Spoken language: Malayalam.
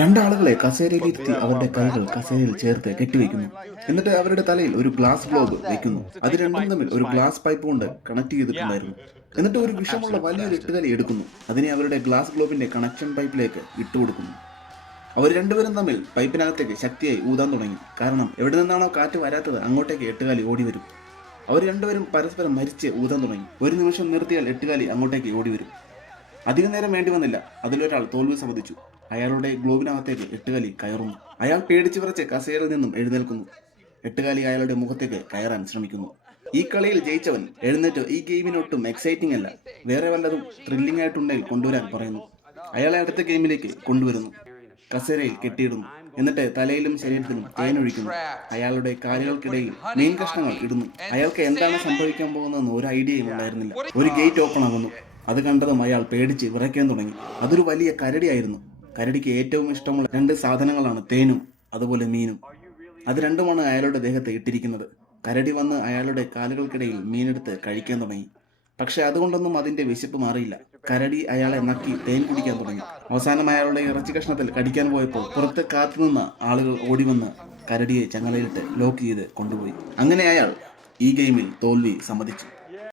രണ്ടാളുകളെ കസേരയിലിരുത്തി അവരുടെ കൈകൾ കസേരയിൽ ചേർത്ത് കെട്ടിവെക്കുന്നു. എന്നിട്ട് അവരുടെ തലയിൽ ഒരു ഗ്ലാസ് ഗ്ലോബ് വെക്കുന്നു. അത് രണ്ടും തമ്മിൽ ഒരു ഗ്ലാസ് പൈപ്പ് കൊണ്ട് കണക്ട് ചെയ്തിട്ടുണ്ടായിരുന്നു. എന്നിട്ട് ഒരു വിഷമുള്ള വലിയൊരു എട്ടുകലി എടുക്കുന്നു. അതിനെ അവരുടെ ഗ്ലാസ് ഗ്ലോബിന്റെ കണക്ഷൻ പൈപ്പിലേക്ക് ഇട്ടുകൊടുക്കുന്നു. അവർ രണ്ടുപേരും തമ്മിൽ പൈപ്പിനകത്തേക്ക് ശക്തിയായി ഊതാൻ തുടങ്ങി. കാരണം എവിടെ നിന്നാണോ കാറ്റ് വരാത്തത് അങ്ങോട്ടേക്ക് എട്ടുകാലി ഓടി വരും. അവർ രണ്ടുപേരും പരസ്പരം മരിച്ച് ഊതാൻ തുടങ്ങി. ഒരു നിമിഷം നിർത്തിയാൽ എട്ടുകാലി അങ്ങോട്ടേക്ക് ഓടി വരും. അധികം നേരം വേണ്ടി വന്നില്ല. അതിലൊരാൾ തോൽവി സമ്മതിച്ചു. അയാളുടെ ഗ്ലോബിനകത്തേക്ക് എട്ടുകാലി കയറുന്നു. അയാൾ പേടിച്ചു വിറച്ച് കസേരയിൽ നിന്നും എഴുന്നേൽക്കുന്നു. എട്ടുകാലി അയാളുടെ മുഖത്തേക്ക് കയറാൻ ശ്രമിക്കുന്നു. ഈ കളിയിൽ ജയിച്ചവൻ എഴുന്നേറ്റ് ഈ ഗെയിമിനൊട്ടും എക്സൈറ്റിംഗ് അല്ല, വേറെ വല്ലതും ത്രില്ലിംഗ് ആയിട്ടുണ്ടെങ്കിൽ കൊണ്ടുവരാൻ പറയുന്നു. അയാളെ അടുത്ത ഗെയിമിലേക്ക് കൊണ്ടുവരുന്നു. കസേരയിൽ കെട്ടിയിടുന്നു. എന്നിട്ട് തലയിലും ശരീരത്തിലും തേനൊഴിക്കുന്നു. അയാളുടെ കാലുകൾക്കിടയിൽ മീൻ കഷ്ണങ്ങൾ ഇടുന്നു. അയാൾക്ക് എന്താണ് സംഭവിക്കാൻ പോകുന്നതെന്ന് ഒരു ഐഡിയയും ഉണ്ടായിരുന്നില്ല. ഒരു ഗേറ്റ് ഓപ്പൺ ആകുന്നു. അത് കണ്ടതും അയാൾ പേടിച്ച് വിറയ്ക്കാൻ തുടങ്ങി. അതൊരു വലിയ കരടിയായിരുന്നു. കരടിക്ക് ഏറ്റവും ഇഷ്ടമുള്ള രണ്ട് സാധനങ്ങളാണ് തേനും അതുപോലെ മീനും. അത് രണ്ടുമാണ് അയാളുടെ ദേഹത്ത് ഇട്ടിരിക്കുന്നത്. കരടി വന്ന് അയാളുടെ കാലുകൾക്കിടയിൽ മീനെടുത്ത് കഴിക്കാൻ തുടങ്ങി. പക്ഷെ അതുകൊണ്ടൊന്നും അതിന്റെ വിശപ്പ് മാറിയില്ല. കരടി അയാളെ നക്കി തേൻ കുടിക്കാൻ തുടങ്ങി. അവസാനം അയാളുടെ ഇറച്ചി കഷ്ണത്തിൽ കടിക്കാൻ പോയപ്പോൾ പുറത്ത് കാത്തുനിന്ന ആളുകൾ ഓടിവന്ന് കരടിയെ ചങ്ങലയിലിട്ട് ലോക്ക് ചെയ്ത് കൊണ്ടുപോയി. അങ്ങനെ അയാൾ ഈ ഗെയിമിൽ തോൽവി സമ്മതിച്ചു.